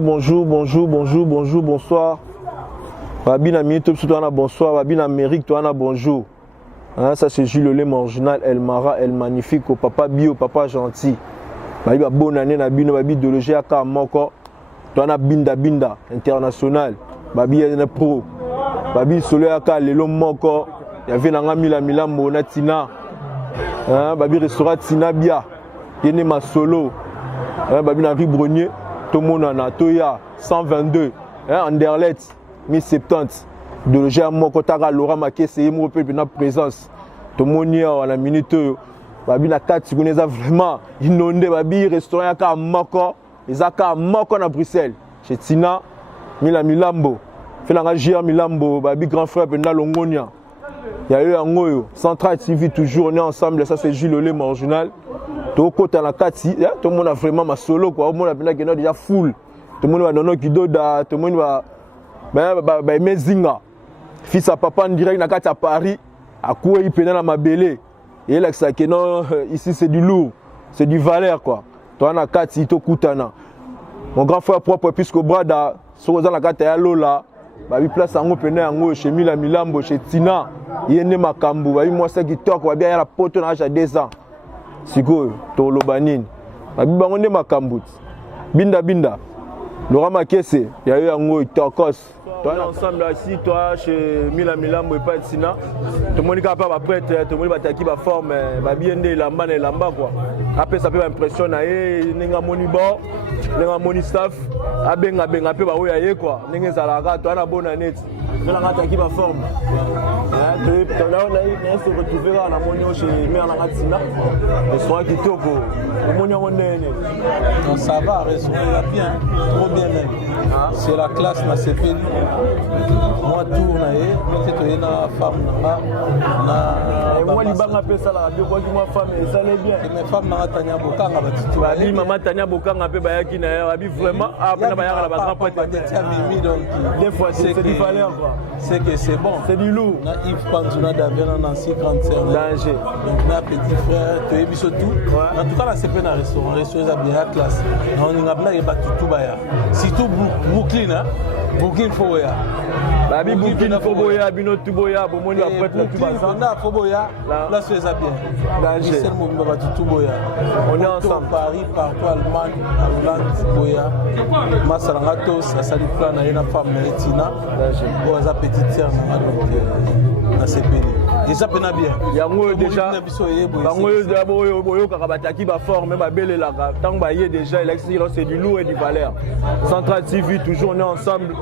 Bonjour, bonsoir. Babi na minute toi na bonsoir, babi na Amérique toi na bonjour. Hein, ça c'est Jules le marginal, El Mara, El Magnifique, au papa bio, papa gentil. Babi ba bonne année na bino, babi de loger aka moko. Toi na binda international. Babi na pro. Babi solo aka lelo moko. Il y avait na mila mona tina. Hein, babi restaurant tina bia. Yene ma solo. Hein, babi na Ribronier. Tout le monde en a Toya 122, hein, Anderlet 1070. De loger à mon côté, Laura Maké, c'est mon peu de présence. Tout le monde y a la minute. Babi na 4 secondes, vraiment inondé. Babi restaurant à Moko, ils ont à Moko à Bruxelles. Chez Tina, Milambo. Fait la région Milambo, Babi grand frère Penda Longonia. Il y a eu un Ngoyo, Central TV toujours, on est ensemble. Ça c'est Jules le marginal. Tout côté la 4, tout le monde a vraiment ma solo quoi. Tout le monde a déjà full. Tout le monde va donner qui doda, tout le monde va mezinga. Fils à papa en direct na 4 à Paris, à quoi il pénal à ma belé. Et là ça que non ici c'est du lourd, c'est du valeur quoi. Toi na 4 si to kutana. Mon grand frère propre puisque brada sur la 4 à Lola, ba bi place en pénal en chez Milambo chez Tina. Yene makambu, ba moi ça qui toque va bien la poto na à 2 ans. Siko to lobanine babi bango nde makambut binda Laura Makese il y a eu un gros tokos toi ensemble ici toi chez Milambo et pas Tina tout le monde capable après tout le monde bataki ba forme babi ndé lamba quoi après ça peut impression na ninga moni bon ninga moni staff abenga pe ba oya ye quoi ninga zalaka toi na bonne année na bataki ba forme on se retrouvera à la monio chez Merlanga Tina. Le soir qui toque au monio. Ça va, restaurer bien, trop bien même. C'est la classe, na CP. Moi, tout, na femme, moi, libanga pe ça la quoi qui moi femme et ça l'est bien. Mes femmes na Tania Bokanga batitu. Babi maman Tania Bokanga pe bayaki na babi vraiment après na bayaka la grand pote. Des fois c'est du valeur quoi. C'est que c'est bon. C'est du lourd. Na Yves Panzuna Davena Nancy Cancer. Danger. Donc na petit frère, tu es biso tout. En tout cas la CP na restaurant ça bien classe. On a bien batitu baya. Surtout Brooklyn hein. Brooklyn Foya. Babi Brooklyn Foya bino tuboya bomoni après la tuba ça. On a Foboya. Là c'est ça bien. Danger. C'est le mouvement batitu boya. On est ensemble Paris partout Allemagne, Hollande boya. Masalangato ça sali plan na yena femme Tina. Danger. Oza petite sœur donc na CPD. Et ça peut bien. Yango déjà bango d'abord boyo kakabataki ba forme ba belela tant ba yé déjà c'est du lourd et du valeur. Central TV toujours on est ensemble.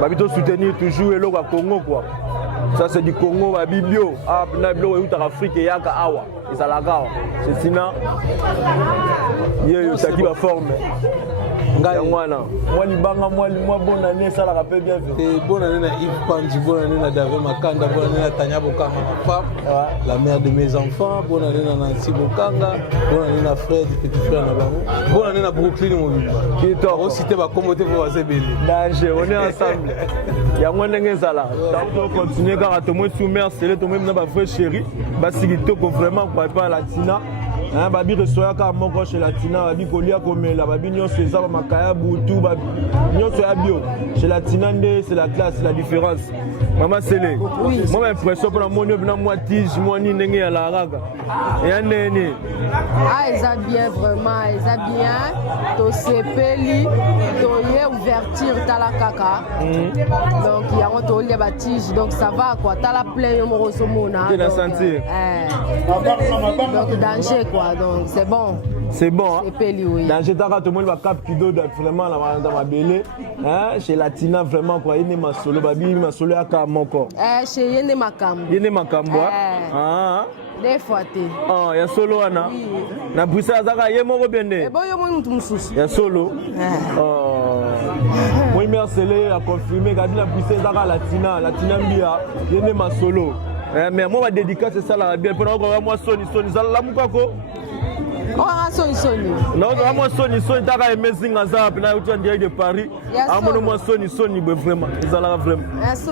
Babito soutenir toujours et le Congo quoi. Ça c'est du Congo ba bibio ah na bilo ou Afrique et yaka awa. Et ça la gare. C'est Tina. Yo taki ba forme. Moi libanga moi bonne année ça la rappelle bien vu. Et bonne année na Yves Panzi, bonne année na David Makanda, bonne année na Tania Bokanga ma femme, la mère de mes enfants, bonne année na Nancy Bokanga, bonne année na Fred, petit frère na bango, bonne année na Brooklyn Mobimba. Qui est toi cité ba commoter pour passer belé. Danger, on est ensemble. Il y a moi ndenge zala. Donc continuer car tout le monde sous mer, c'est le tout même na ba frère chéri, ba sigito ko vraiment quoi pas la Tina. Hein, babi restaurant ka moko chez la Tina, babi kolia komela, babi nyonso eza ba makaya butu, babi nyonso ya bio. Chez la Tina ndé, c'est la classe, c'est la différence. Maman Sélé. Oui. Moi l'impression pour la monio bina moi tige, moi ni ndenge ya la raga. Et andeni. Ah, eza bien vraiment, eza bien. To sepeli, to yé ouverture tala kaka. Donc yango to lia ba tige, donc ça va quoi. Tala plein yo mo somona. Tu l'as senti. Donc danger quoi. Donc c'est bon. C'est bon. C'est peli, oui. Dans Jetara, tout le monde va cap qui doit vraiment dans ma belé. Hein? Chez la Tina, vraiment quoi. Il n'est ma solo, babi, ma solo à Kamoko. Chez Yene Makambo. Yene Makambo. Ah. Des fois, ah, il y a solo, Anna. Na Bruxelles, Azaka, il y a mon robine. Bon, il y a solo. Moi, merci à confirmer. Quand la Bruxelles, Azaka, la Tina, il y a ma solo. Mais moi, ma dédicace, c'est ça, la bien. Pour moi, Sony, ça, la moukako. On a sonné. Non, moi Sony t'as amazing azap na utu direct de Paris. Amono moi Sony vraiment. Ils ont vraiment.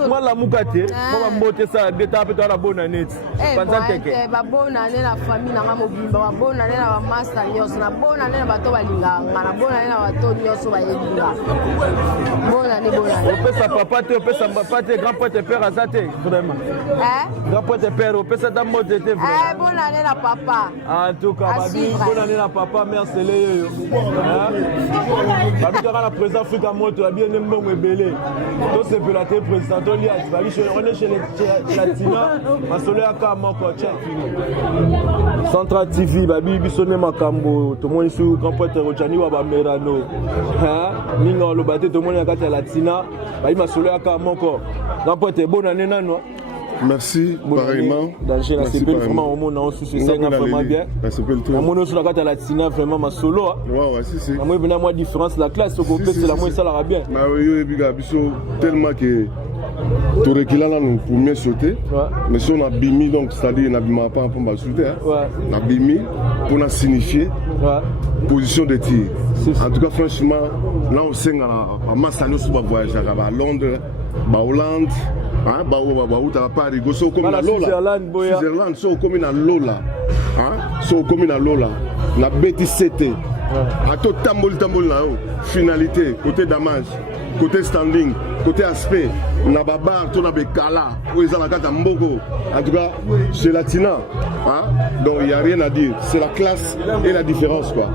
Moi la mukate, moi mbote ça beta peut la bonne année. Panza teke. Ba bonne année la famille na mobimba, ba bonne année la master nyos, na bonne année na bato balinga, na bonne année na bato nyos ba yebinga. Bonne année. On peut sa papa te, on peut sa papa te, grand père te père azate vraiment. Grand père te père, on peut ça ta mode te vraiment. Bonne année la papa. En tout cas, bonne année la papa, merci les. Babi tu la président Africa moto bien aimé mon belé. Donc c'est pour la télé président Tolia, on est chez les Latina, ma solo ya ka moko tiens. Central TV babi bisone makambo, tout le monde sur grand pote Rochani wa ba Merano. Ninga lo baté tout le monde ya kata Latina, babi ma solo ya ka moko. Grand pote bonne année nano. Merci, pareillement. Merci, vraiment, on a su ça vraiment bien. On a su la carte à la Tina, vraiment, ma solo. Ouais, si, si. Moi, il y a une différence. La classe, au côté, c'est la moins ça, la bien. Tellement que tout le qu'il a là, nous pouvons sauter. Mais si on a bimi, donc, c'est-à-dire, on a bimi pas pour mal sauter. On a bimi pour nous signifier position de tir. En tout cas, franchement, là, on sait à Massano, on va voyager à Londres, à Hollande. Bah Paris, so comme na Lola. Switzerland, so comme na Lola. So comme na Lola. Na beti sete. Ato tambol na finalité, côté damage, côté standing, côté aspect, na babar, to na bekala, où ils ont la carte à Mbogo. En tout cas, chez Latina, donc il n'y a rien à dire. C'est la classe et la différence, quoi.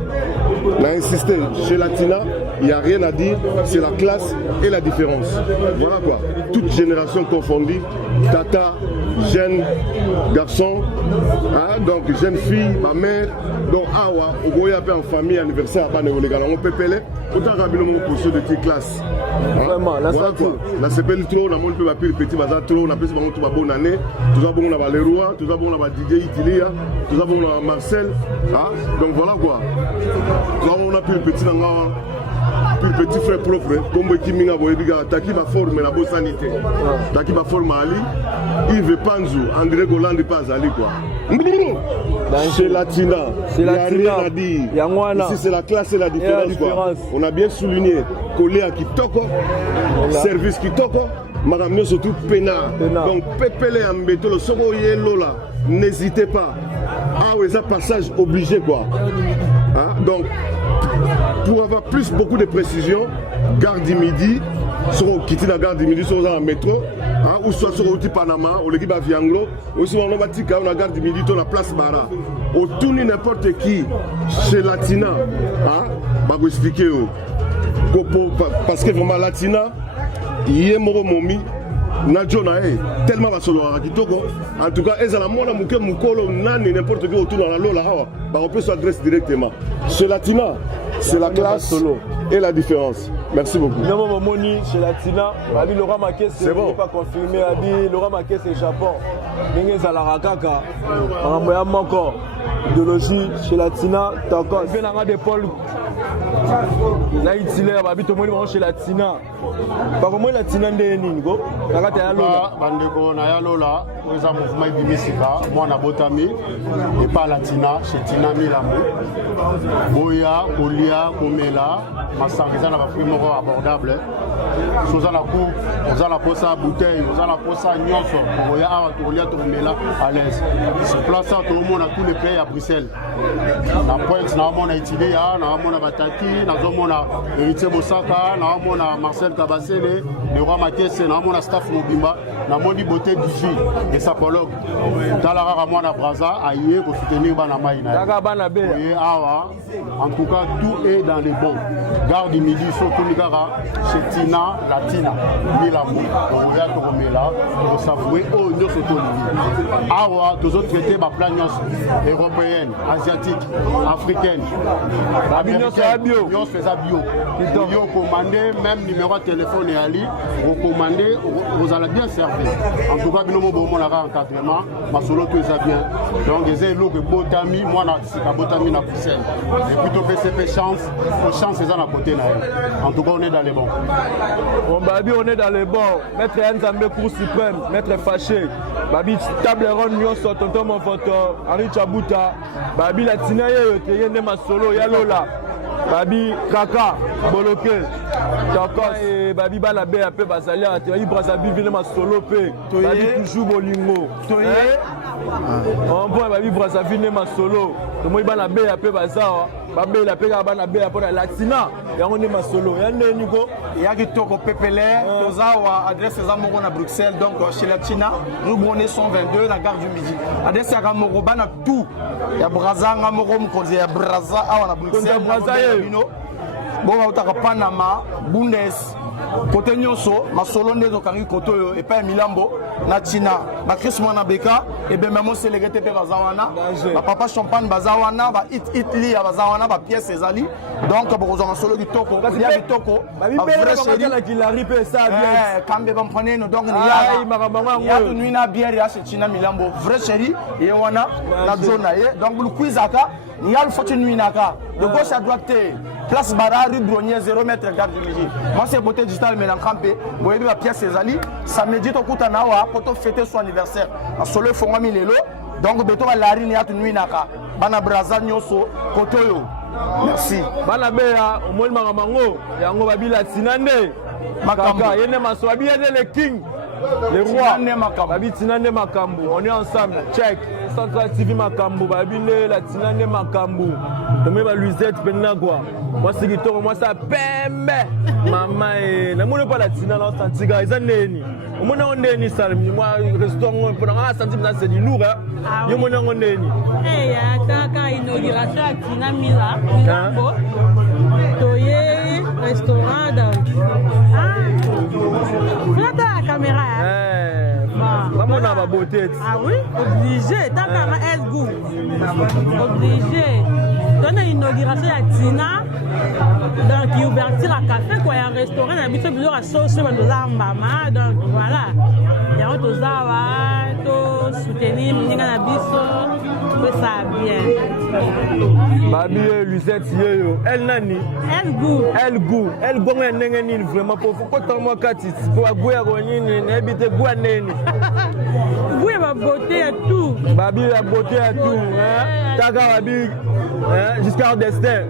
On a insisté chez Latina, il n'y a rien à dire, c'est la classe et la différence. Voilà quoi. Toute génération confondue, tata, jeune garçon, donc jeune fille, ma mère, donc awa, au goya en famille, anniversaire, on peut peler, autant rapidement pour ceux de tes classes. Vraiment, là ça tout. Là c'est belle trop, on a monté le petit bazar trop, on a fait une bonne année, tout ça bon on a Leroy, tout ça bon on a DJ Itilia, tout ça bon on a Marcel, donc voilà quoi. Là on a pris le petit nanga, puis le petit frère propre, comme Kiminga Boebiga, Taki va former la bonne sanité, Taki va former Ali, Yves Panzou, André Goland pas Ali quoi. Chez Latina, il n'y a rien à dire. Ici c'est la classe et la différence quoi. On a bien souligné, collé à Kitoko, service Kitoko, madame surtout Pena. Donc Pépele Ambeto, le Soro Lola, n'hésitez pas. Ah oui, ça passage obligé quoi. Donc pour avoir beaucoup de précision, gare du Midi, sur quitter la gare du Midi, sur le métro, ou soit sur le Panama, ou l'équipe à Vianglo, ou sur la gare du Midi, sur la place Bara. Au tourner n'importe qui chez Latina, je vais expliquer. Parce que vraiment Latina, il y a momi. Tellement en tout cas, n'importe qui autour de la Lola, on peut s'adresser directement. Chez Latina, c'est la classe et la différence. Merci beaucoup. Chez Latina, Laurent Maquet, c'est bon. Pas confirmé. Laurent Maquet, c'est Japon. Idéologie chez Latina, t'as encore des pôles. Là, il est là, il est chez Latina. Par contre, Latina, il est là. Bandeko na ya Lola, oza mouvement bimisika, moi na botami et pas Latina chez Tina Milambo. Boya, Olia, Komela, masangeza na ba fruits moko abordable. Soza la coupe, oza la posa bouteille, oza la posa nyonso, boya awa Olia Komela à l'aise. Se place tout le monde à tous les pays à Bruxelles. Na pointe na mona Itilia, na mona Bataki, na mona Héritier Bosaka, na mona Marcel Kabasele, le roi Makese, na mona staff Mobimba. Na moni beauté du fille et sa apologue dans la rare moi na Braza aïe pour soutenir bana maïna et awa en tout cas tout est dans les bons gare du Midi surtout Ligara chez Tina Latina Milambo donc on va te remettre là pour s'avouer oh nous surtout awa tous autres traités ma plan européenne asiatique africaine américaine nous faisons bio bio commandé même numéro de téléphone et ali recommandé vous allez bien servir. En tout cas, nous avons un encadrement, ma solo tout est bien. Donc, il y a des botami, moi, c'est la botami na Bruxelles. Et puis, tu fais chance, c'est ça à côté. En tout cas, on est dans les bons. Babi, on est dans les bons. Maître Nzambe, Cour suprême, Maître Fâché, Babi, table ronde, Nyonso, Tonton Monfoto, Henri Chabuta, Babi. babi latina ye te yende masolo ya lola babi kaka boloke takos babi bala be ape bazali ate babi brazabi vile masolo pe babi toujours bolingo on point babi brazabi ne masolo to moi bana be ape bazawa babe la pe bana be ape latina yango ne masolo ya neni ko ya kitoko pepele tozawa adresse za moko na Bruxelles donc chez Latina rue Brunet 122 la gare du Midi adresse ya moko bana tout ya brazanga moko mkonzi ya braza awa na Bruxelles braza bino bon utaka Panama Bundes côté nyonso masolo ndezo kangi koto yo et pas Milambo na China ba Chris Mwana Beka et ben même célébrité pe bazawana ba papa champagne bazawana ba Italy bazawana ba pièce ezali donc bokozanga solo kitoko ya kitoko ba vrai chéri la kilari pe ça bien kambe ba mpone no donc ni ya nuit na bière ya China Milambo vrai chéri et wana na zona ye donc le quizaka ni ya le foti nuit naka de gauche à droite place Bara rue Brognier 0 m gare du Midi moi c'est côté digital mais en campé boyebi ba pièce ezali samedi to kuta na wa poto fêter son anniversaire na solo fonga milelo donc beto ba lari ni atu nuit naka bana braza nyoso kotoyo merci bana beya omoni mango yango babila tinande makaka yene maso babila le king le roi babi tinande makambu on est ensemble check Central TV makambu babi la tinande makambu tomé ba Luisette penagwa moi c'est qui moi ça pembe maman et na mona pas la tina na santiga ezaneni omona ondeni salmi moi restaurant pour na santi na c'est du lourd hein yo mona ondeni ya kaka inauguration ya tina mila Milambo toye restaurant donc regarde la caméra vraiment on a ma beauté ah oui obligé tant qu'à elle goût obligé donne inauguration ya tina donc il ouvertir la café quoi un restaurant na biso bilo à sauce bandoza mama donc voilà ya otozawa to soutenir ninga na biso que ça bien babi Luisette yeyo elle nani elle goût ndenge nini vraiment pour faut tant moi kati pour goûter ko nini na bité goût neni goût ma beauté et tout babi la beauté et tout hein taga babi jusqu'à destin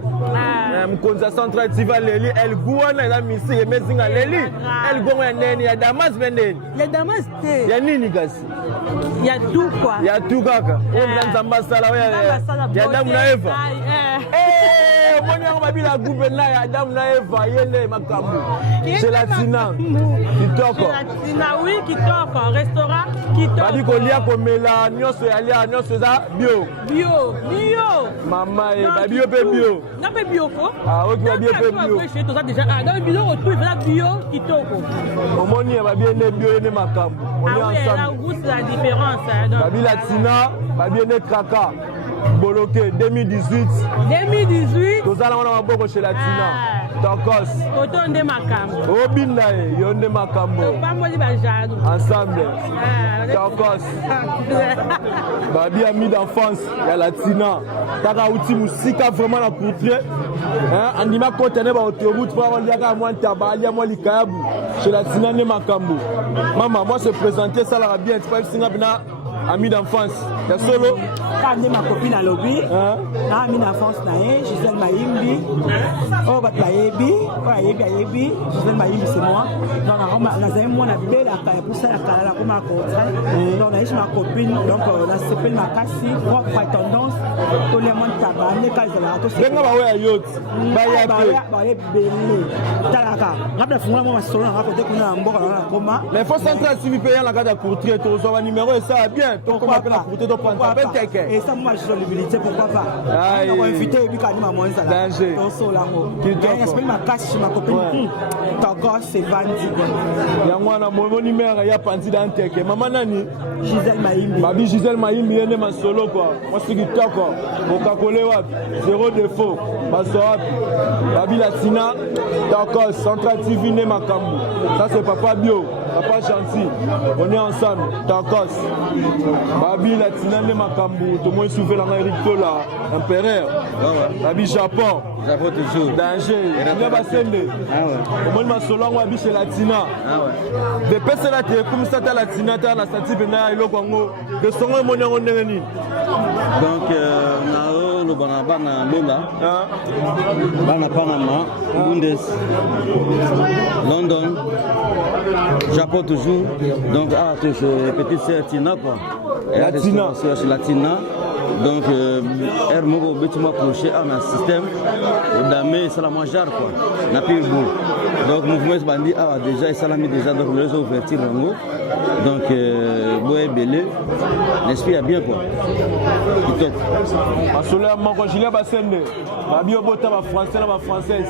mkonza Central TV leli elle goût na la misi emezinga leli elle goût neni ya damas beneni ya damas te ya nini kasi ya tout quoi ya tout kaka on nzamba sala ya Adam na Eva on babi la groupe na ya Adam na Eva yele makambu c'est la tina kitoko tina oui kitoko restaurant kitoko babi ko lia ko mela nyonso ya lia nyonso za bio mama babi yo pe bio na pe bio ko ok babi yo pe bio chez toi déjà dans bio retour il va bio kitoko omoni babi ne bio ne makambu on est ensemble la goût c'est la différence babi la tina babi ne kraka Boloké 2018 tozala wana maboko chez la tina Tokos otonde makambo obinda yonde makambo pamboli bajadu ensemble Tokos babi ami d'enfance ya la tina taka uti musika vraiment na courtier hein andima conteneur ba autoroute pour on liaka moi tabali moi likabu chez la tina ne makambo maman moi se présenter ça la bien tu pas singa bina ami d'enfance ya solo quand ma copine à lobby na ami d'enfance na Gisèle Maïmbi oh ba bayebi Gisèle Maïmbi c'est moi donc na zai moi na belle akaya pour ça la comme ma contrat donc na ma copine donc na s'appelle Makasi propre tendance tout le monde tabane quand ils la to c'est benga ba wa yot ba ya belle talaka ngabla fungula moi solo na côté kuna mboka na koma mais faut Central TV payer la carte courtier to so numéro ça bien to comme appelle la courtier to prendre ben teke et ça moi je l'habilité pourquoi pas on va inviter et puis quand maman ça danger to so la mo il s'appelle Makasi ma copine Togo c'est Vandi ya mwana mon numéro ya pandi dans teke maman nani Gisèle Maïmbi babi Gisèle Maïmbi yene ma solo quoi moi c'est qui toko kokakole wapi zéro défaut baso wapi babi la tina Toko Central TV ne makambu ça c'est papa bio papa gentil, on est ensemble, Takos. Babi Latina ne makambu, tout le monde souffle dans Eric Tola, Empereur. Babi Japon. Japon toujours. Danger. Il y a Basende. Tout le monde m'a solo Babi chez Latina. Depuis cela, tu es comme ça, tu as Latina, tu as la statue de Ilo Congo. De son nom, on est venu. Donc, le Banabana Lola, Bana Panama, Bundes, London, Japon toujours. Donc, petite sœur Tina quoi. Latina. C'est Latina. Donc, elle m'a bêtement approché à un système. Damé, c'est la mangeare quoi. N'a plus beau. Donc, mouvement bandit déjà, ça l'a mis déjà. Donc, nous les avons ouvertir en haut. Donc, Boé Belé, l'esprit a bien quoi. Solaire Mango, Julien Bassende. Babi Obota, ma français, ma française.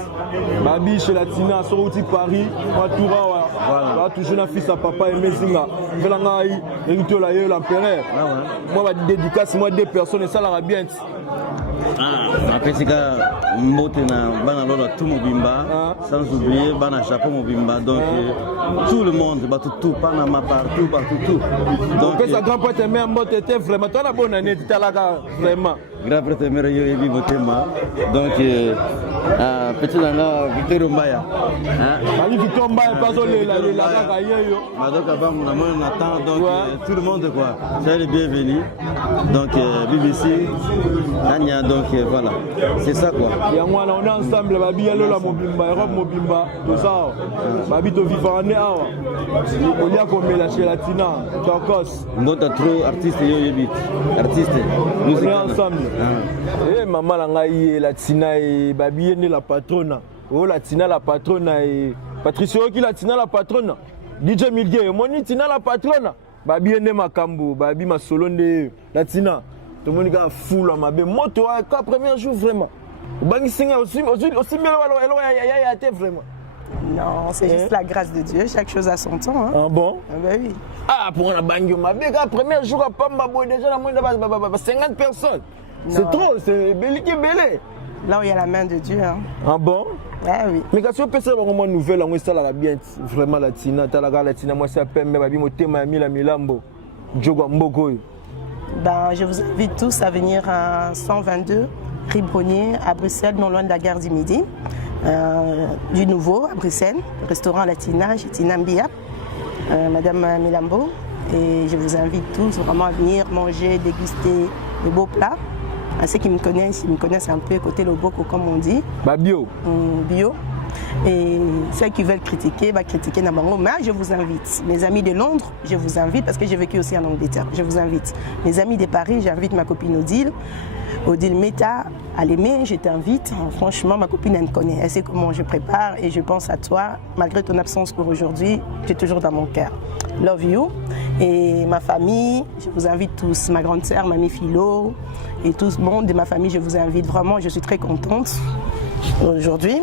Babi chez Latina, sur outil Paris. Moi, Toura, voilà. Toujours un fils à papa et Messinga. Velangaï, Rito Laye, l'empereur. Moi, ma dédicace, moi, deux personnes, et ça l'a bien. Après, c'est que Mbote na Bana Lola, tout Mobimba, sans oublier Bana Japon Mobimba. Donc, tout le monde, tout, Panama, partout, tout. Donc, ça grand pote aimé Mbote était vraiment, toi la bonne année, tu étais là vraiment. Grand pote aimé Yoyebi Motema. Donc, petit nana, Victor Mbaya. Victor Mbaya, pas la donc, avant, on attend, donc, tout le monde, quoi. C'est le bienvenu. Donc, BBC, Anya, donc, voilà. C'est ça, quoi. Et on est ensemble, Babi, la Mobimba, Europe Mobimba, tout ça. Babi, tu vis par année, on y a comme la chez Latina, Tokos. Moi, t'as trop artiste, artiste. Nous sommes ensemble. Eh, maman, Latina et Babi, la patronne. Oh, Latina, la patronne. Et Patricio, qui Latina, la patronne. DJ Milgué, Moni, Tina, la patronne. Babi, Makambo, Babi, ma solo de Latina. Tout le monde est fou là, ma belle. Moi, tu as le premier jour vraiment. Bangi Singa aussi bien, vraiment. Non, c'est juste la grâce de Dieu, chaque chose a son temps. Hein. Ah bon? Ah ben oui. Ah, pour un bangi, ma belle, le premier jour à Pamba, déjà, la moindre 50 personnes. C'est trop, c'est belé. Là où il y a la main de Dieu. Hein. Ah bon? Ah oui. Mais quand tu peux faire une nouvelle, on va bien vraiment Latina, Latina, moi c'est Pembe, Babi, Motema, Mila Milambo, Djogo Mboko. Ben, je vous invite tous à venir à 122 Rue Brunier à Bruxelles, non loin de la gare du Midi. Du nouveau à Bruxelles, restaurant Latina chez Tina Mbia, Madame Milambo. Et je vous invite tous vraiment à venir manger, déguster de beaux plats. À ceux qui me connaissent, ils me connaissent un peu côté Loboko comme on dit. Bah bio. Bio. Et ceux qui veulent critiquer, va critiquer Nabango. Mais je vous invite. Mes amis de Londres, je vous invite parce que j'ai vécu aussi en Angleterre. Je vous invite. Mes amis de Paris, j'invite ma copine Odile. Odile Meta, à l'aimer, je t'invite. Franchement, ma copine, elle me connaît. Elle sait comment je prépare et je pense à toi. Malgré ton absence pour aujourd'hui, tu es toujours dans mon cœur. Love you. Et ma famille, je vous invite tous. Ma grande sœur, mamie Philo et tout le monde de ma famille, je vous invite. Vraiment, je suis très contente aujourd'hui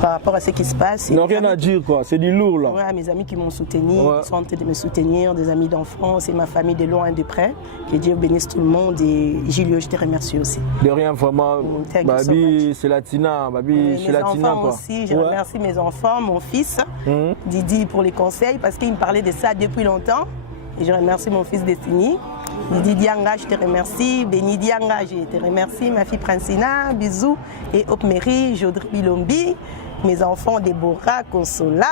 par rapport à ce qui se passe. Non, rien à dire quoi, c'est du lourd là. Ouais, mes amis qui m'ont soutenu, qui sont en train de me soutenir, des amis d'enfance et ma famille de loin et de près. Que Dieu bénisse tout le monde et Julio, je te remercie aussi. De rien, vraiment. Babi, c'est Latina, Babi, c'est Latina quoi. Aussi, je remercie mes enfants, mon fils, Didi pour les conseils parce qu'il me parlait de ça depuis longtemps. Et je remercie mon fils Destiny. Didi Dianga, je te remercie. Béni Dianga, je te remercie. Ma fille Francina, bisous. Et Opmeri, Jodri Bilombi. Mes enfants, Déborah, Consola,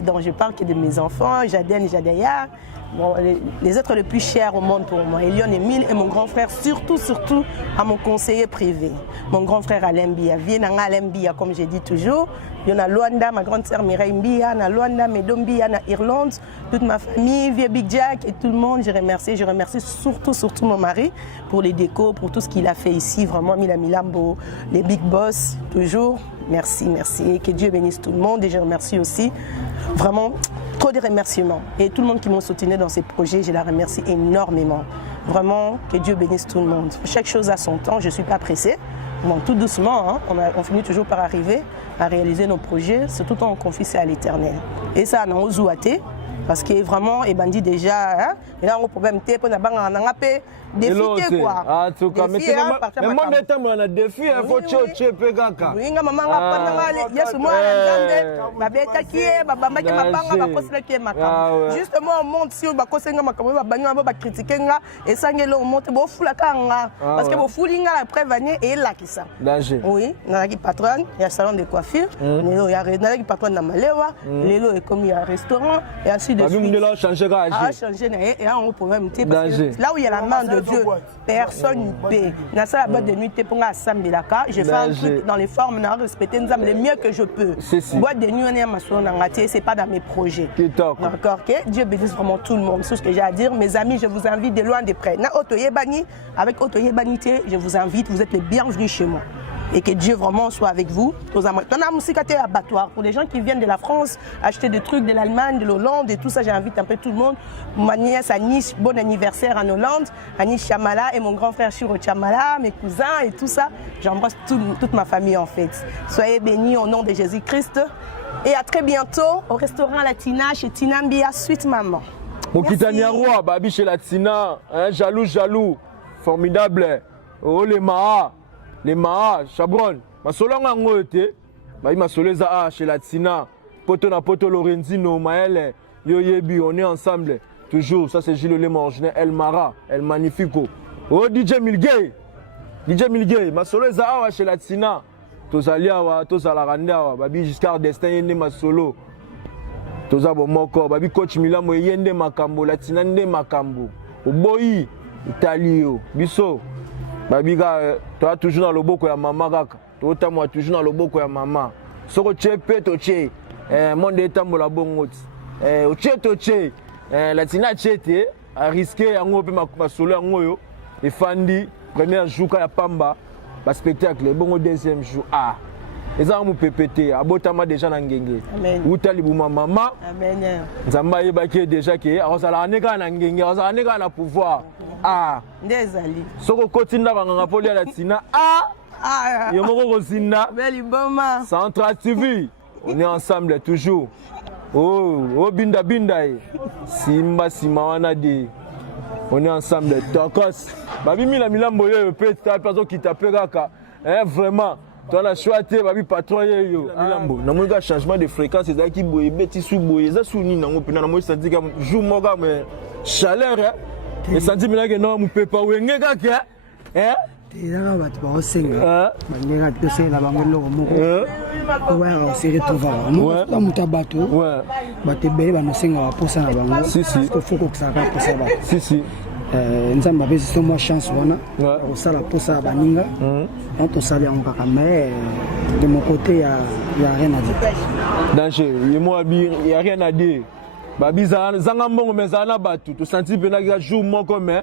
dont je parle que de mes enfants, Jaden et Jadaya. Bon, les êtres les plus chers au monde pour moi, Elion Emile et mon grand frère, surtout à mon conseiller privé, mon grand frère Alain Bia. Vienanga Alain Bia, comme je dis toujours. Il y en a Luanda, ma grande sœur Mireille Mbia, na Luanda, Medom Bia, na Irlande, toute ma famille, Vieux Big Jack et tout le monde. Je remercie surtout mon mari pour les décos, pour tout ce qu'il a fait ici, vraiment Mila Milambo, les big boss, toujours. Merci. Et que Dieu bénisse tout le monde. Et je remercie aussi vraiment trop de remerciements. Et tout le monde qui m'a soutenu dans ces projets, je la remercie énormément. Vraiment, que Dieu bénisse tout le monde. Chaque chose a son temps, je ne suis pas pressée. Bon, tout doucement, hein, on finit toujours par arriver à réaliser nos projets, surtout quand on confie ça à l'Éternel. Et ça, on a osouaté. parce que vraiment et bandit déjà hein et là on problème té pour na banga na pe défi quoi ah tout cas mais moi n'étant moi na défi il faut tché pe kaka oui nga mama nga panda ngale yesu moi nzambe babeta kie babamba ke mapanga bakosela ke makamba justement on monte sur bakosenga makamba babanya ba critiquer nga et sangelo on monte bo fula kanga parce que bo fulinga la prévenir et là qui ça danger oui na ki patronne il y a salon de coiffure lelo ya na ki patronne na malewa lelo est comme il y a restaurant et ainsi de suite là changer et là on problème là où il y a la main de Dieu personne ne paie na ça la boîte de nuit pour assembler la carte je fais un truc dans les formes na respecter le mieux que je peux boîte de nuit on est à ma soeur na ngati c'est pas dans mes projets d'accord que Dieu bénisse vraiment tout le monde c'est ce que j'ai à dire mes amis je vous invite de loin de près na Otoyebani avec Otoyebanité je vous invite vous êtes les bienvenus chez moi et que Dieu vraiment soit avec vous. On a musicate abattoir pour les gens qui viennent de la France acheter des trucs de l'Allemagne, de l'Hollande et tout ça. J'invite un peu tout le monde. Ma nièce Anish, bon anniversaire en Hollande. Anish Chamala et mon grand frère Shiro Chamala, mes cousins et tout ça. J'embrasse toute ma famille en fait. Soyez bénis au nom de Jésus-Christ. Et à très bientôt au restaurant Latina chez Tina Mbia, suite maman. Mokitani Roi, Babi chez Latina, hein, jaloux, formidable. Oh les Maa, Chabron, Masolo Ngote, Masolo Zaa chez Latina, Poto na Poto Lorenzino, Maël, Yoyebi, on est ensemble, toujours, ça c'est Gilles Le Morginet, El Mara, El Magnifico. Oh DJ Milgay, Masolo Zaa chez Latina, Tozalia, Tozalaranda, Babi Giscard d'Estaing, Yende Masolo, Tozabo Moko, Babi Coach Milamo, Yende Makambo, Latina Nde Makambo, Oboyi, Italio, Bisso. Babiga, tu as toujours dans le boko ya maman kaka. Tu as toujours dans le boko ya maman. Soko chepe to che. Monde etambola bongoti. Oche to che. Latina chete a risqué yango pe masolo yango yo. Et Fandi premier jour ya Pamba, ba spectacle bongo deuxième jour. Ah. Eza mu PPT abotama déjà na ngenge. Amen. Utali buma mama. Amen. Nzamba yebaki déjà que ozala neka na ngenge, ozala neka na pouvoir. Ah. Ndezali. Soko kotinda banganga poli ya Latina. Ah. Yomoko kosinda. Beli boma. Central TV. On est ensemble toujours. Oh binda. Simba wana de. On est ensemble. Tokos. Babi milambo yo peut personne qui t'appelle kaka. Vraiment. Toi la choité babi patron yo. Milambo. Na monga changement de fréquence c'est qui boye beti sou boye za souni nango pena na mo senti ka jour moga mais chaleur et senti mina que non mu peut pas wenge kaka. Tira bato baosenga balinga tosengela bango eloko moko oya se retrouva moto mutabato bato ebele banosenga baposa na bango fo kokisaka posa bato nzambe apesi so mwa chance wana kosala posa ya baninga on tosali yango kaka mais de mon côté ya rien à dire danger yemo y a rien à dire babi zanga mbongo mais zana bato tosenti penaka jour moko mais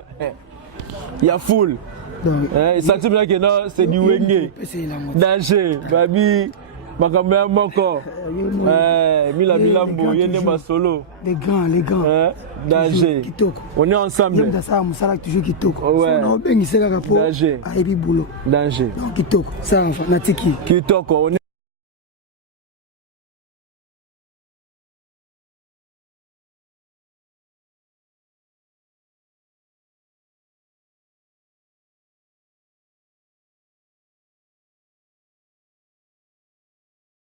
ya full et ça tu que non c'est du wenge danger babi makambo moko milambo yende masolo les grands danger on est ensemble ça musala toujours kitoko on bengiseka kapo aibi boulot danger kitoko ça natiki kitoko on